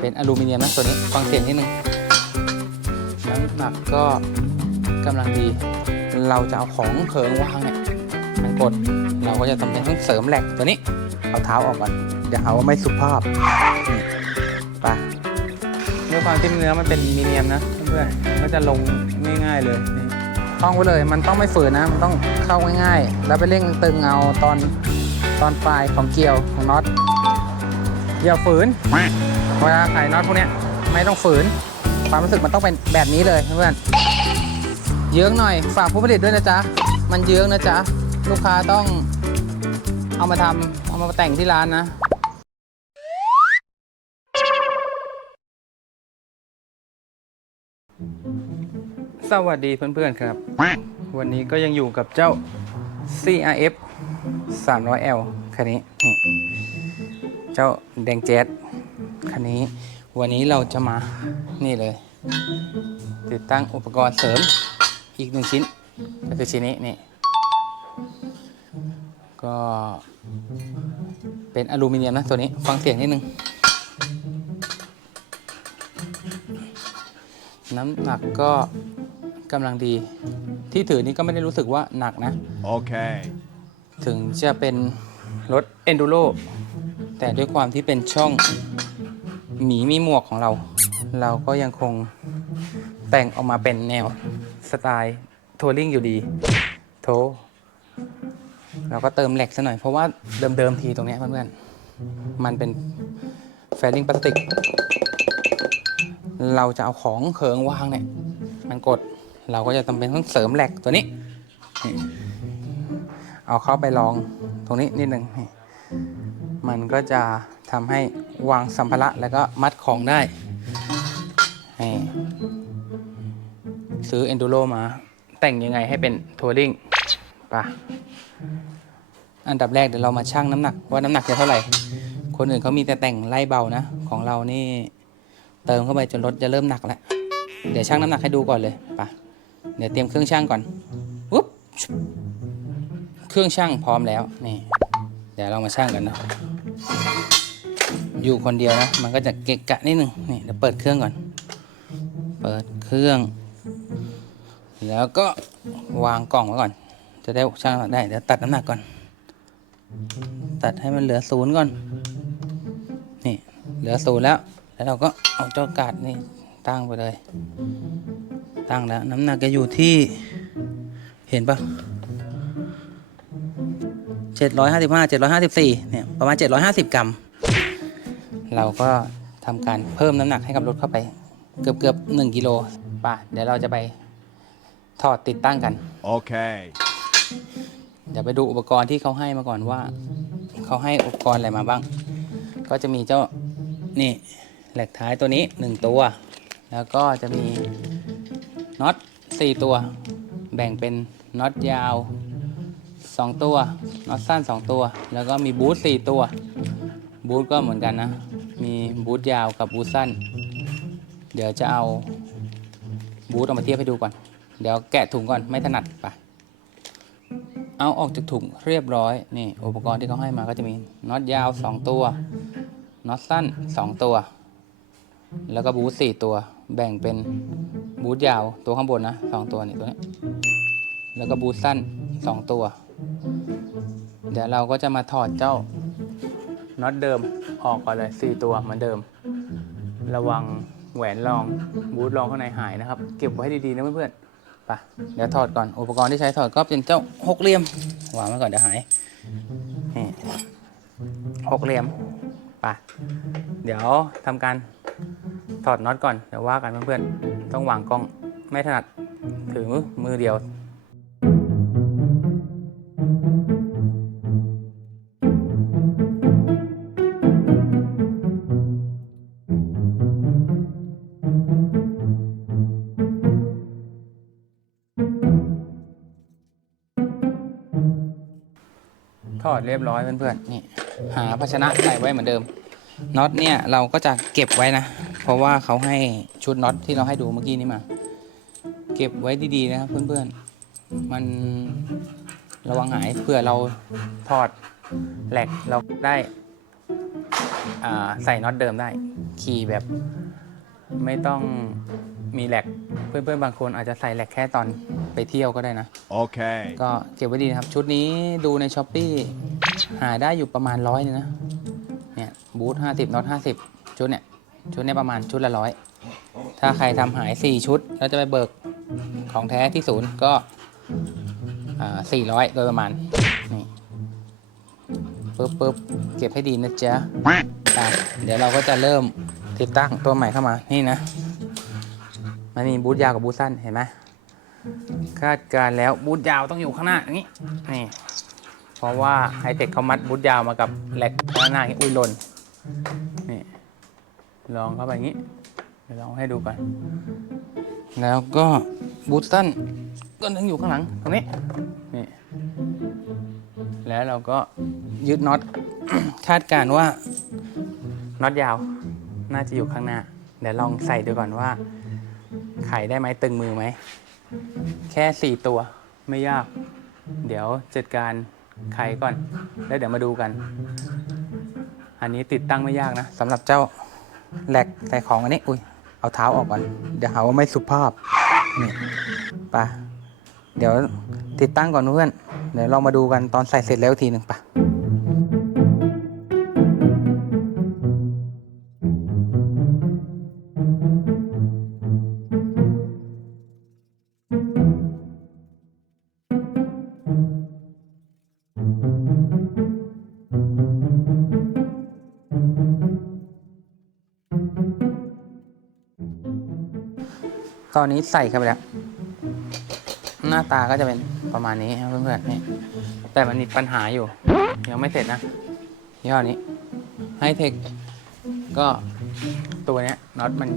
เป็นอลูมิเนียมนะตัวนี้ฟังเสียงนิดนึงน้ำหนักก็กำลังดี เราจะเอาของเขิงวางเนี่ยมันกด เราก็จะจำเป็นต้องเสริมแหลกตัวนี้ เอาเท้าออกก่อนเดี๋ยวหาว่าไม่สุภาพนี่ไปด้วยความที่เนื้อมันเป็นมีเนียมนะเพื่อนๆก็จะลงง่ายๆเลยนี่ท่องไว้เลยมันต้องไม่ฝืนนะ มันต้องเข้าง่ายๆ แล้วไปเร่งตึงเอาตอนตอนปลายของเกลียวของน็อตอย่าฝืน เวลาใส่น็อตพวกนี้ไม่ต้องฝืน ความรู้สึกมันต้องเป็นแบบนี้เลยเพื่อนเยื้องหน่อยฝากผู้ผลิตด้วยนะจ๊ะ มันเยื้องนะจ๊ะ ลูกค้าต้องเอามาทำเอามาแต่งที่ร้านนะสวัสดีเพื่อนๆครับ วันนี้ก็ยังอยู่กับเจ้า CRF 300L คันนี้นี่เจ้าแดงแจ๊ด คันนี้วันนี้เราจะมานี่เลย ติดตั้งอุปกรณ์เสริมอีกหนึ่งชิ้น ก็คือชิ้นนี้นี่ก็เป็นอลูมิเนียมนะตัวนี้ฟังเสียงนิดนึง น้ำหนักก็กำลังดี ที่ถือนี่ก็ไม่ได้รู้สึกว่าหนักนะ Okay. ถึงจะเป็นรถ Enduro แต่ด้วยความที่เป็นช่อง หมีมีหมวกของเรา เราก็ยังคงแต่งออกมาเป็นแนวสไตล์ทัวริงอยู่ดี โท เราก็เติมแหลกซะหน่อย เพราะว่าเดิมๆทีตรงเนี้ยเพื่อนๆ มันเป็นแฟริงพลาสติก เราจะเอาของเขิงวางเนี่ย มันกด เราก็จะจำเป็นต้องเสริมแหลกตัวนี้ เอาเข้าไปลองตรงนี้นิดหนึ่งนี่มันก็จะ ทำให้วางสัมภาระแล้วก็มัดของได้นี่ซื้อ Enduro มา แต่งยังไงให้เป็นทัวริงปะอันดับแรกเดี๋ยวเรามาชั่งน้ำหนัก ว่าน้ำหนักจะเท่าไหร่ คนอื่นเขามีแต่แต่งไล่เบานะ ของเรานี่เติมเข้าไปจนรถจะเริ่มหนักแล้ว เดี๋ยวชั่งน้ำหนักให้ดูก่อนเลยปะเดี๋ยวเตรียมเครื่องชั่งก่อนอุ๊บเครื่องช่างพร้อมแล้วนี่ เดี๋ยวเรามาชั่งกันนะ อยู่คนเดียวนะ มันก็จะเกะกะนิดนึงนี่เดี๋ยวเปิดเครื่องก่อน เปิดเครื่อง แล้วก็วางกล่องไว้ก่อน จะได้ช่างน้ำหนักได้เดี๋ยวตัดน้ำหนักก่อน ตัดให้มันเหลือศูนย์ก่อน นี่เหลือศูนย์แล้ว แล้วเราก็เอาเจ้ากาดนี่ตั้งไปเลย ตั้งแล้วน้ำหนักจะอยู่ที่เห็นปะเจ็ดร้อยห้าสิบห้าเจ็ดร้อยห้าสิบสี่เนี่ยประมาณเจ็ดร้อยห้าสิบกรัม เราก็ทำการเพิ่มน้ำหนักให้กับรถเข้าไป เกือบเกือบหนึ่งกิโลป่ะเดี๋ยวเราจะไปถอดติดตั้งกัน Okay. เดี๋ยวไปดูอุปกรณ์ที่เขาให้มาก่อนว่า เขาให้อุปกรณ์อะไรมาบ้าง ก็จะมีเจ้านี่แหลกท้ายตัวนี้หนึ่งตัว แล้วก็จะมีน็อตสี่ตัว แบ่งเป็นน็อตยาวสองตัวน็อตสั้นสองตัว แล้วก็มีบูทสี่ตัว บูทก็เหมือนกันนะ มีบูทยาวกับบูทสั้น เดี๋ยวจะเอาบูทออกมาเทียบให้ดูก่อน เดี๋ยวแกะถุงก่อนไม่ถนัดไปเอาออกจากถุงเรียบร้อยนี่อุปกรณ์ที่เขาให้มาก็จะมีน็อตยาว 2 ตัวน็อตสั้น 2 ตัว แล้วก็บูท4ตัว แบ่งเป็นบูทยาวตัวข้างบนนะสองตัวนี่ตัวนี้แล้วก็บูทสั้น 2 ตัว เดี๋ยวเราก็จะมาถอดเจ้า น็อตเดิมออกก่อนเลย4ตัวเหมือนเดิม ระวังแหวนรองบูทรองข้างในหายนะครับ เก็บไว้ดีๆนะเพื่อนๆไปเดี๋ยวถอดก่อนอุปกรณ์ที่ใช้ถอดก็เป็นเจ้าหกเหลี่ยมวางไว้ก่อนเดี๋ยวหายนี่หกเหลี่ยมไปเดี๋ยวทำการถอดน็อตก่อนเดี๋ยวว่ากันเพื่อนๆต้องวางกล้องไม่ถนัดถือมือเดียว ดเรียบร้อยเพื่อนๆนี่หาภาชนะใส่ไว้เหมือนเดิมน็อตเนี่ยเราก็จะเก็บไว้นะ เพราะว่าเขาให้ชุดน็อตที่เราให้ดูเมื่อกี้นี้มา เก็บไว้ดีๆนะครับเพื่อนๆ มันระวังหายเผื่อเราถอดแหลกเราได้ใส่น็อตเดิมได้ ขี่แบบไม่ต้อง มีแหลกเพื่อนๆ บางคนอาจจะใส่แหลกแค่ตอนไปเที่ยวก็ได้นะ Okay. ก็เก็บไว้ดีนะครับ ชุดนี้ดูในช้อปปีหาได้อยู่ประมาณร้อยนึงนะเนี่ยบูทห้าสิบน็อตห้าสิบชุดเนี่ย ชุดเนี่ยประมาณชุดละร้อยถ้าใครทำหาย4ชุด แล้วจะไปเบิกของแท้ที่ศูนย์ก็สี่ร้อยโดยประมาณนี่ปึ๊บปึ๊บเก็บให้ดีนะจ๊ะ อะเดี๋ยวเราก็จะเริ่มติดตั้งตัวใหม่เข้ามานี่นะ มันมีบูทยาวกับบูทสั้นเห็นไหมคาดการณ์แล้วบูทยาวต้องอยู่ข้างหน้าอย่างนี้นี่เพราะว่าไฮเทคเขามัดบูทยาวมากับแหลกข้างหน้าอย่างนี้อุ้ยหล่นนี่ลองเข้าไปอย่างนี้เดี๋ยวลองให้ดูก่อนแล้วก็บูทสั้นก็นึงอยู่ข้างหลังตรงนี้นี่แล้วเราก็ยึดน็อตคาดการณ์ว่าน็อตยาวน่าจะอยู่ข้างหน้า เดี๋ยวลองใส่ดูก่อนว่า ไขได้ไหมตึงมือไหม แค่4ตัวไม่ยาก เดี๋ยวจัดการไขก่อน แล้วเดี๋ยวมาดูกัน อันนี้ติดตั้งไม่ยากนะสำหรับเจ้าแหลกใส่ของอันนี้ อุ้ย เอาเท้าออกก่อน เดี๋ยวหาว่าไม่สุภาพ นี่ไปะเดี๋ยวติดตั้งก่อนเพื่อน เดี๋ยวเรามาดูกันตอนใส่เสร็จแล้วทีหนึ่งปะ อนนี้ใส่เข้าไปแล้ว หน้าตาก็จะเป็นประมาณนี้ครับเพื่อนๆนี่แต่มันมีปัญหาอยู่ ยังไม่เสร็จนะยี่ห้อนี้ไฮเทคก็ตัวเนี้ยน็อตมัน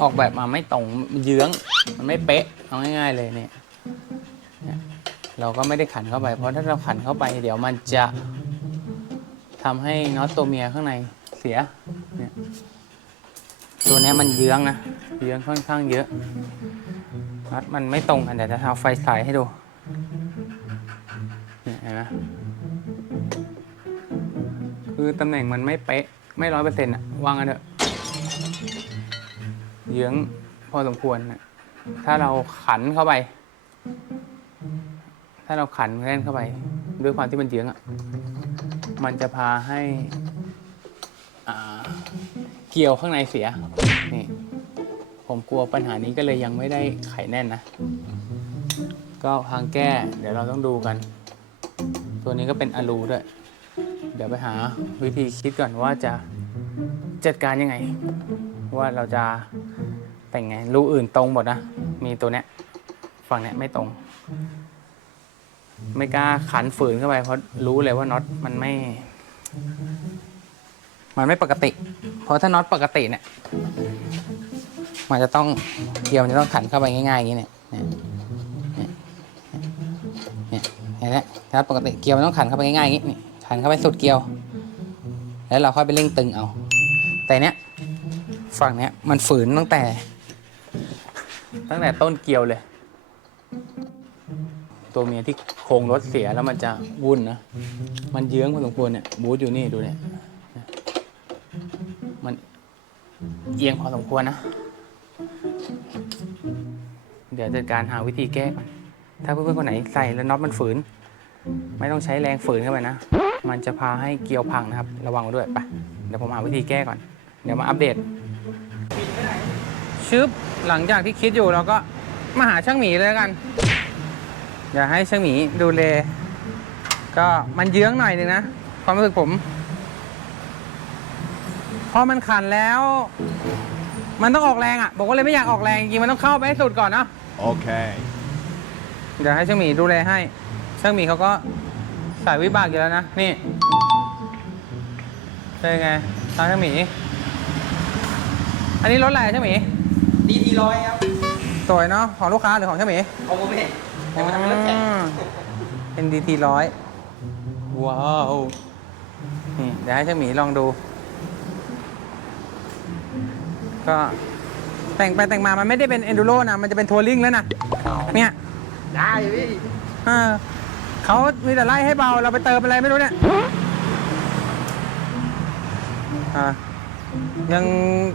ออกแบบมาไม่ตรงมันเยื้อง มันไม่เป๊ะ เอาง่ายๆเลยนี่ยเนี่ยเราก็ไม่ได้ขันเข้าไป เพราะถ้าเราขันเข้าไป เดี๋ยวมันจะทำให้น็อตตัวเมียข้างในเสียเนี่ย ตัวนี้มันเยื้องนะ เยื้องค่อนข้างเยอะน็อตมันไม่ตรงกันเดี๋ยวจะเอาไฟฉายให้ดูเนี่ยเห็นไหมคือตำแหน่งมันไม่เป๊ะ ไม่ร้อยเปอร์เซ็นต์อะวางกันเถอะเยื้องพอสมควรนะถ้าเราขันเข้าไป ถ้าเราขันแน่นเข้าไป ด้วยความที่มันเยื้องอะมันจะพาให้อ่า เกี่ยวข้างในเสีย นี่ ผมกลัวปัญหานี้ก็เลยยังไม่ได้ไขแน่นนะ ก็ทางแก้ เดี๋ยวเราต้องดูกัน ตัวนี้ก็เป็นอะลูด้วย เดี๋ยวไปหาวิธีคิดก่อนว่าจะจัดการยังไง ว่าเราจะแต่งไง รูอื่นตรงหมดนะ มีตัวเนี้ย ฝั่งเนี้ยไม่ตรง ไม่กล้าขันฝืนเข้าไปเพราะรู้เลยว่าน็อตมันไม่ มันไม่ปกติ เพราะถ้าน็อตปกติเนี่ย มันจะต้องเกียวมันจะต้องขันเข้าไปง่ายๆอย่างนี้เนี่ยเนี่ยเนี่ยเนี่ยเห็นไหมครับปกติเกียวมันต้องขันเข้าไปง่ายๆอย่างนี้นี่ขันเข้าไปสุดเกียว แล้วเราค่อยไปเร่งตึงเอา แต่เนี้ยฝั่งเนี้ยมันฝืนตั้งแต่ ตั้งแต่ต้นเกียวเลย ตัวเมียที่โครงรถเสียแล้วมันจะวุ่นนะ มันเยื้องพอสมควรเนี่ยบูทอยู่นี่ดูเนี่ย เอียงพอสมควรนะ เดี๋ยวจัดการหาวิธีแก้ก่อนถ้าเพื่อนๆคนไหนใส่แล้วน็อตมันฝืน ไม่ต้องใช้แรงฝืนเข้าไปนะ มันจะพาให้เกลียวพังนะครับ ระวังไว้ด้วยไปเดี๋ยวผมหาวิธีแก้ก่อน เดี๋ยวมาอัปเดตชึบหลังจากที่คิดอยู่เราก็มาหาช่างหมีเลยกันอย่าให้ช่างหมีดูแลก็มันเยื้องหน่อยนึงนะ ความรู้สึกผม อมันขันแล้ว มันต้องออกแรงอะ บอกว่าเลยไม่อยากออกแรงจริงๆมันต้องเข้าไปให้สุดก่อนเนาะ Okay. เดี๋ยวให้ช่างหมีดูแลให้ช่างหมีเขาก็สายวิบากอยู่แล้วนะ นี่เป็นไงทางช่างหมี อันนี้รถอะไรอะช่างหมีดีทีร้อยครับสวยเนาะ ของลูกค้าหรือของช่างหมีเอาโมเมนแต่มันทำเป็นรถแข่งอืมเป็นดีทีร้อยว้าว นี่เดี๋ยวให้ช่างหมีลองดู ก็แต่งไปแต่งมา มันไม่ได้เป็น enduro นะ มันจะเป็นทัวริงแล้วนะ เนี่ย ได้พี่เออเขามีแต่ไล่ให้เบา เราไปเติมอะไรไม่รู้เนี่ยอ่ายัง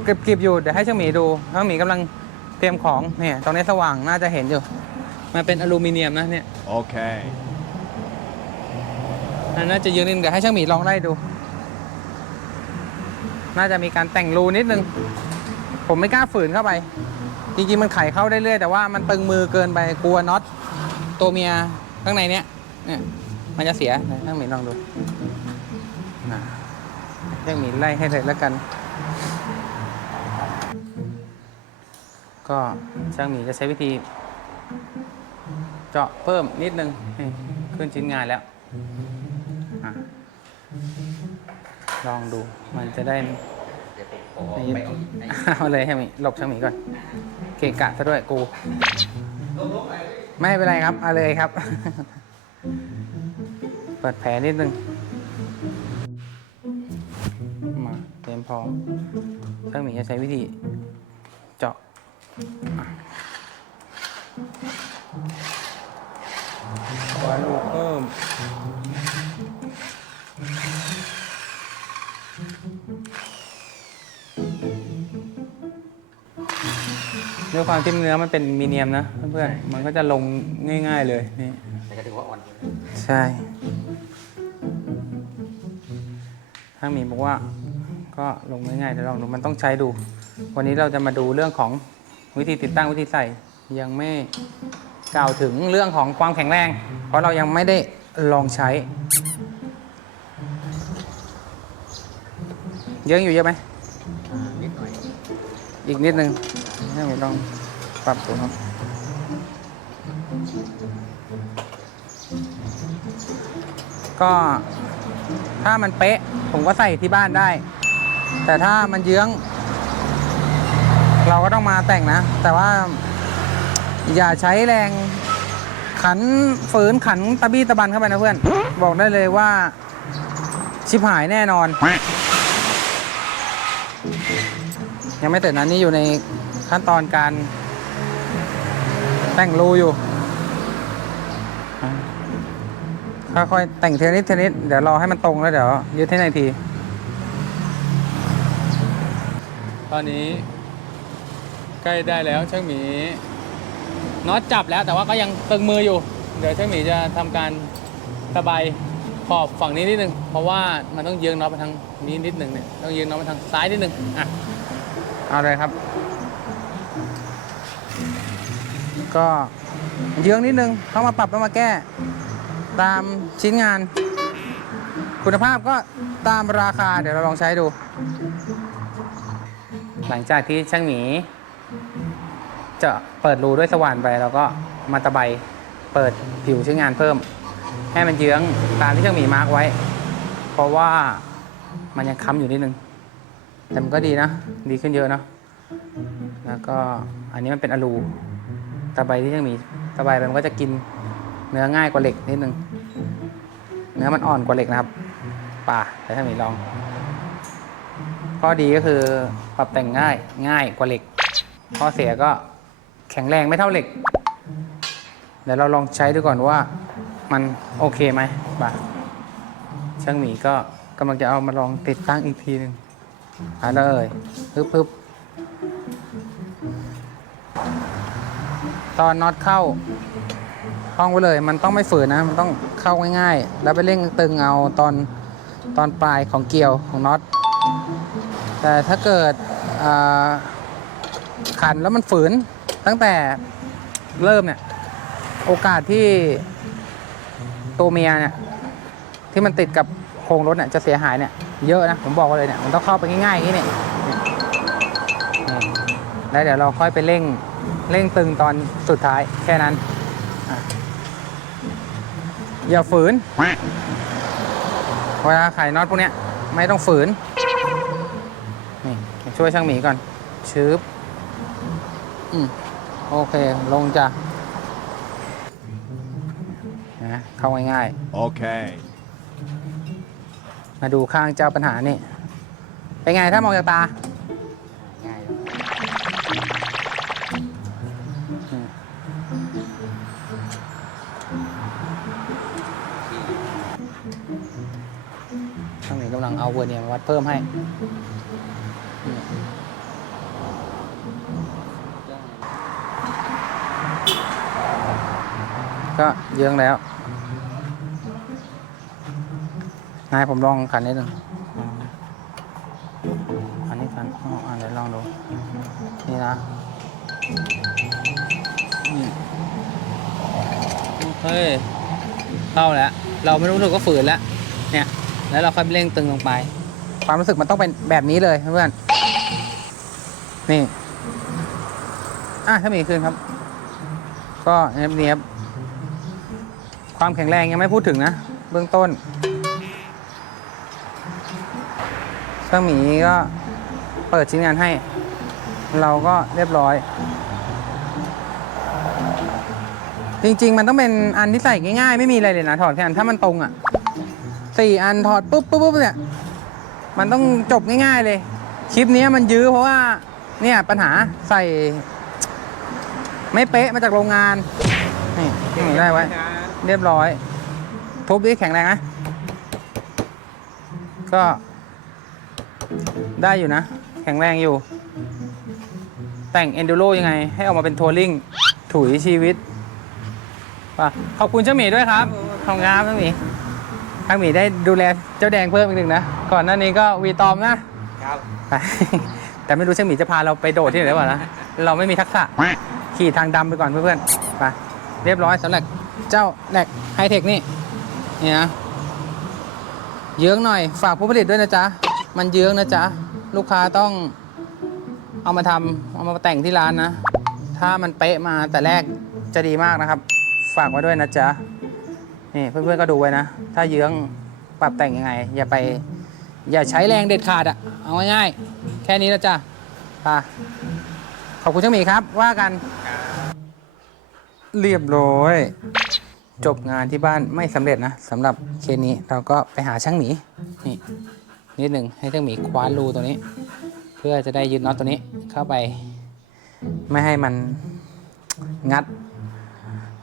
เก็บๆอยู่ เดี๋ยวให้ช่างหมีดูช่างหมีกำลังเตรียมของ เนี่ย ตรงนี้สว่างน่าจะเห็นอยู่ มันเป็นอลูมิเนียมนะเนี่ย Okay. อันน่าจะยืนนิดนึงเดี๋ยวให้ช่างหมีลองไล่ดู น่าจะมีการแต่งรูนิดนึง ผมไม่กล้าฝืนเข้าไป จริงๆมันไขเข้าได้เรื่อยแต่ว่ามันตึงมือเกินไปกลัวน็อตตัวเมียข้างในเนี้ยเนี่ยมันจะเสียนช่างหมีลองดูอะช่างหมีไล่ให้เลยแล้วกัน ก็ช่างหมีจะใช้วิธี เจาะเพิ่มนิดนึงขึ้นชิ้นงานแล้วอลองดูมันจะได้ เดี๋ยวผมขอไม่ไปยึดเอาไอ้เอาเลยให้มีหลบช่างหมีก่อน เกะกะซะด้วยกู ลบๆไปพี่ไม่เป็นไรครับ เอาเลยครับ เปิดแผลนิดนึง มาเตรียมพร้อมช่างหมีจะใช้วิธีเจาะอะวาลูกเพิ่ม ด้วยความที่เนื้อมันเป็นมีเนียมนะเพื่อนๆมันก็จะลงง่าย ๆเลยนี่แต่ก็ถือว่าอ่อนอยู่นะใช่ถ้ามีบอกว่าก็ลงง่ายๆเดี๋ยวลองดูมันต้องใช้ดู วันนี้เราจะมาดูเรื่องของวิธีติดตั้งวิธีใส่ ยังไม่กล่าวถึงเรื่องของความแข็งแรง เพราะเรายังไม่ได้ลองใช้ เยอะอยู่เยอะไหมอ่านิดหน่อย อีกนิดนึง ให้ผมลองปรับดูครับก็ถ้ามันเป๊ะ ผมก็ใส่ที่บ้านได้ แต่ถ้ามันเยื้อง เราก็ต้องมาแต่งนะ แต่ว่า อย่าใช้แรงขันฝืนขันตะบี้ตะบันเข้าไปนะเพื่อน บอกได้เลยว่า ชิบหายแน่นอน ยังไม่เสร็จนะนี่อยู่ใน ขั้นตอนการแต่งรูอยู่ ค่อยๆแต่งเทนิดเทนิดเดี๋ยวรอให้มันตรงแล้วเดี๋ยวยึดให้ในที ตอนนี้ ใกล้ได้แล้วช่างหมีน็อตจับแล้วแต่ว่าก็ยังตึงมืออยู่ เดี๋ยวช่างหมีจะทำการตะไบขอบฝั่งนี้นิดนึง เพราะว่ามันต้องเยื้องน็อตไปทางนี้นิดนึงเนี่ยต้องเยื้องน็อตไปทางซ้ายนิดนึงอะเอาเลยครับ ก็เยื้องนิดนึงเข้ามาปรับแล้วมาแก้ ตามชิ้นงาน คุณภาพก็ตามราคาเดี๋ยวเราลองใช้ดู หลังจากที่ช่างหมี จะเปิดรูด้วยสว่านไปเราก็มาตะไบเปิดผิวชิ้นงานเพิ่ม ให้มันเยื้องตามที่ช่างหมีมาร์กไว้ เพราะว่ามันยังค้ำอยู่นิดนึง แต่มันก็ดีนะ ดีขึ้นเยอะเนอะแล้วก็อันนี้มันเป็นอลู ตะไบที่ยังมีตะไบมันก็จะกินเนื้อง่ายกว่าเหล็กนิดนึงเนื้อมันอ่อนกว่าเหล็กนะครับ ป่าแต่ถ้ามีลอง ข้อดีก็คือปรับแต่งง่ายง่ายกว่าเหล็ก ข้อเสียก็แข็งแรงไม่เท่าเหล็ก เดี๋ยวเราลองใช้ดูก่อนว่ามันโอเคไหมป่าช่างหมีก็กำลังจะเอามาลองติดตั้งอีกทีหนึ่งหาเลยปึ๊บปึ๊บ ตอนน็อตเข้าห้องไว้เลย มันต้องไม่ฝืนนะ มันต้องเข้าง่ายๆ แล้วไปเร่งตึงเอาตอนตอนปลายของเกลียวของน็อต แต่ถ้าเกิดขันแล้วมันฝืนตั้งแต่เริ่มเนี่ย โอกาสที่ตัวเมียเนี่ยที่มันติดกับโครงรถเนี่ยจะเสียหายเนี่ยเยอะนะผมบอกเลยเนี่ยมันต้องเข้าไปง่ายๆอย่างนี้เนี่ยแล้วเดี๋ยวเราค่อยไปเร่ง เร่งตึงตอนสุดท้ายแค่นั้นอะอย่าฝืน เวลาไขน็อตพวกเนี้ยไม่ต้องฝืน นี่ช่วยช่างหมีก่อน ชืบอืมโอเค ลงจ้ะนะเข้าง่ายๆ Okay. มาดูข้างเจ้าปัญหานี่ เป็นไงถ้ามองจากตา เอาเวอร์เนียร์มาวัดเพิ่มให้ก็เยื้องแล้ว นายผมลองขันนิดหนึ่งอันนี้ขันอ๋ออะเดี๋ยวลองดู นี่นะนี่โอเคเข้าแล้ว เราไม่รู้สึกว่าฝืนแล้ว เนี่ย แล้วเราค่อยเร่งตึงลงไป ความรู้สึกมันต้องเป็นแบบนี้เลยเพื่อนนี่ อะถ้ามีคืนครับ ก็เนียบเนียบความแข็งแรงยังไม่พูดถึงนะ เบื้องต้นช่างหมีก็เปิดชิ้นงานให้ เราก็เรียบร้อย จริง ๆ มันต้องเป็นอันที่ใส่ง่ายๆ ไม่มีอะไรเลยนะถอดแค่อันถ้ามันตรงอะ สี่อันถอดปุ๊บปุ๊บปุ๊บเนี่ย มันต้องจบง่ายๆเลย คลิปนี้มันยื้อเพราะว่า เนี่ยปัญหาใส่ ไม่เป๊ะมาจากโรงงาน นี่ได้ไว้ เรียบร้อย ทุบดิแข็งแรงนะ ก็ได้อยู่นะ แข็งแรงอยู่ แต่ง Enduro ยังไง ให้ออกมาเป็นทัวริงถุยชีวิตป่ะขอบคุณเจ้าหมีด้วยครับ ขอบคุณครับเจ้าหมี ทางหมีได้ดูแลเจ้าแดงเพิ่มอีกหนึ่งนะ ก่อนหน้านี้ก็วีตอมนะ ครับไปแต่ไม่รู้เช่างหมีจะพาเราไปโดดที่ไหนหรือเปล่านะ เราไม่มีทักษะ ขี่ทางดำไปก่อนเพื่อนๆ ไป เรียบร้อยสำหรับเจ้าแหลกไฮเทคนี่ นี่นะ เยื้องหน่อย ฝากผู้ผลิตด้วยนะจ๊ะ มันเยื้องนะจ๊ะ ลูกค้าต้องเอามาทำเอามาแต่งที่ร้านนะ ถ้ามันเป๊ะมาแต่แรกจะดีมากนะครับ ฝากไว้ด้วยนะจ๊ะ นี่เพื่อนๆก็ดูไว้นะ ถ้าเยื้องปรับแต่งยังไง อย่าไป อย่าใช้แรงเด็ดขาดอะเอาง่ายๆ แค่นี้แล้วจ้ะไปขอบคุณเจ้าหมีครับ ว่ากัน เรียบร้อย จบงานที่บ้านไม่สำเร็จนะสำหรับเคสนี้เราก็ไปหาช่างหมีนี่นิดหนึ่งให้ช่างหมีคว้านรูตัวนี้ เพื่อจะได้ยึดน็อตตัวนี้เข้าไป ไม่ให้มันงัด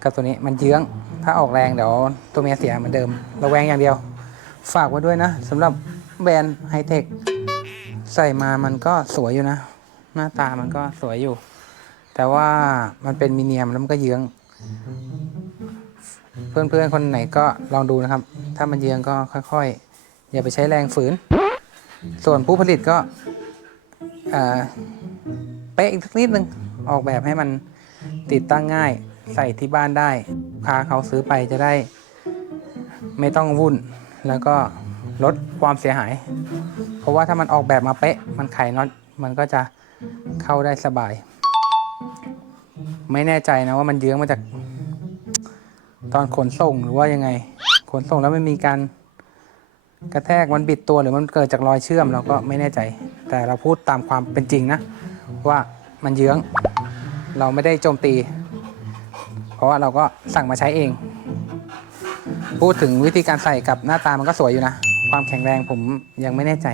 กับตัวนี้มันเยื้อง ถ้าออกแรงเดี๋ยวตัวเมียเสียเหมือนเดิม ระแวงอย่างเดียว ฝากไว้ด้วยนะสำหรับแบรนด์ไฮเทคใส่มามันก็สวยอยู่นะ หน้าตามันก็สวยอยู่ แต่ว่ามันเป็นมีเนียมแล้วมันก็เยื้อง เพื่อนๆคนไหนก็ลองดูนะครับ ถ้ามันเยื้องก็ค่อยๆ อย่าไปใช้แรงฝืน ส่วนผู้ผลิตก็เออเป๊ะอีกสักนิดนึงออกแบบให้มันติดตั้งง่าย ใส่ที่บ้านได้ลูกค้าเขาซื้อไปจะได้ ไม่ต้องวุ่น แล้วก็ลดความเสียหาย เพราะว่าถ้ามันออกแบบมาเป๊ะ มันไขน็อตมันก็จะเข้าได้สบาย ไม่แน่ใจนะว่ามันเยื้องมาจากตอนขนส่งหรือว่ายังไง ขนส่งแล้วไม่มีการกระแทกมันบิดตัวหรือมันเกิดจากรอยเชื่อมเราก็ไม่แน่ใจ แต่เราพูดตามความเป็นจริงนะ ว่ามันเยื้อง เราไม่ได้โจมตี เพราะว่าเราก็สั่งมาใช้เอง พูดถึงวิธีการใส่กับหน้าตามันก็สวยอยู่นะ ความแข็งแรงผมยังไม่แน่ใจ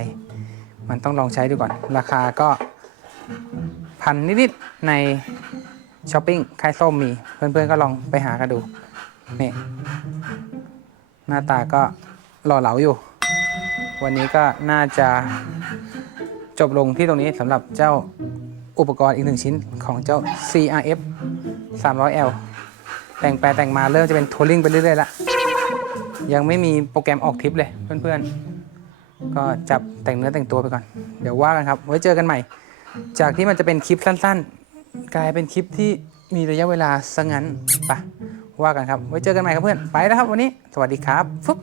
มันต้องลองใช้ดูก่อน ราคาก็พันนิดๆในช้อปปิ้งค่ายส้มมี เพื่อนๆก็ลองไปหากันดู นี่ หน้าตาก็หล่อเหลาอยู่ วันนี้ก็น่าจะจบลงที่ตรงนี้สำหรับเจ้าอุปกรณ์อีกหนึ่งชิ้นของเจ้า CRF 300L แต่งไปแต่งมาเริ่มจะเป็นทัวริงไปเรื่อยๆละยังไม่มีโปรแกรมออกทริปเลยเพื่อนๆ ก็จับแต่งเนื้อแต่งตัวไปก่อน เดี๋ยวว่ากันครับ ไว้เจอกันใหม่ จากที่มันจะเป็นคลิปสั้น ๆ กลายเป็นคลิปที่มีระยะเวลาซะงั้นไปะว่ากันครับ ไว้เจอกันใหม่ครับเพื่อน ไปแล้วครับวันนี้ สวัสดีครับฟึบ